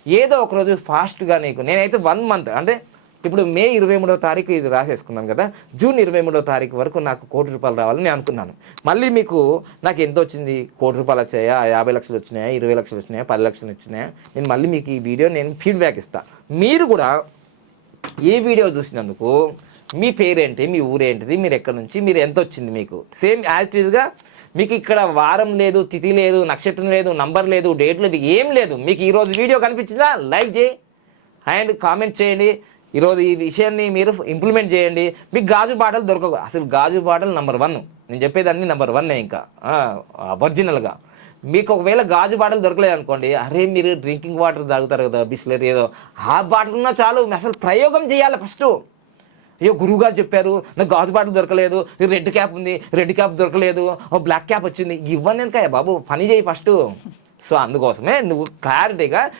ఏదో ఒకరోజు ఫాస్ట్గా నీకు నేనైతే 1 మంత్ అంటే ఇప్పుడు మే 23వ తారీఖు ఇది రాసేసుకున్నాను కదా, జూన్ 23వ తారీఖు వరకు నాకు ₹1,00,00,000 రావాలని నేను అనుకున్నాను. మళ్ళీ మీకు నాకు ఎంత వచ్చింది, ₹1,00,00,000 వచ్చాయా, 50 లక్షలు వచ్చినాయా, 20 లక్షలు వచ్చినాయా, 10 లక్షలు వచ్చినాయా, నేను మళ్ళీ మీకు ఈ వీడియో నేను ఫీడ్బ్యాక్ ఇస్తాను. మీరు కూడా ఈ వీడియో చూసినందుకు మీ పేరేంటి, మీ ఊరేంటిది, మీరు ఎక్కడి నుంచి, మీరు ఎంత వచ్చింది మీకు సేమ్ యాజ్ ఇట్ ఈజ్గా మీకు ఇక్కడ వారం లేదు, తిథి లేదు, నక్షత్రం లేదు, నంబర్ లేదు, డేట్ లేదు, ఏం లేదు. మీకు ఈరోజు వీడియో కనిపించిందా లైక్ చేయి అండ్ కామెంట్ చేయండి. ఈరోజు ఈ విషయాన్ని మీరు ఇంప్లిమెంట్ చేయండి. మీకు గాజు బాటలు దొరకవు. అసలు గాజు బాటలు నెంబర్ 1. నేను చెప్పేదాన్ని నెంబర్ 1 ఇంకా ఒరిజినల్గా. మీకు ఒకవేళ గాజు బాటలు దొరకలేదు అనుకోండి, అరే మీరు డ్రింకింగ్ వాటర్ తాగుతారు కదా, బిస్లరీ ఏదో, ఆ బాటలు ఉన్నా చాలు. అసలు ప్రయోగం చేయాలి ఫస్ట్. అయ్యో గురువుగారు చెప్పారు నాకు గాజు బాటలు దొరకలేదు, రెడ్ క్యాప్ ఉంది, రెడ్ క్యాప్ దొరకలేదు, బ్లాక్ క్యాప్ వచ్చింది, ఇవ్వను ఎందుకయ్యా బాబు, పని చేయి ఫస్ట్. సో అందుకోసమే నువ్వు క్లారిటీగా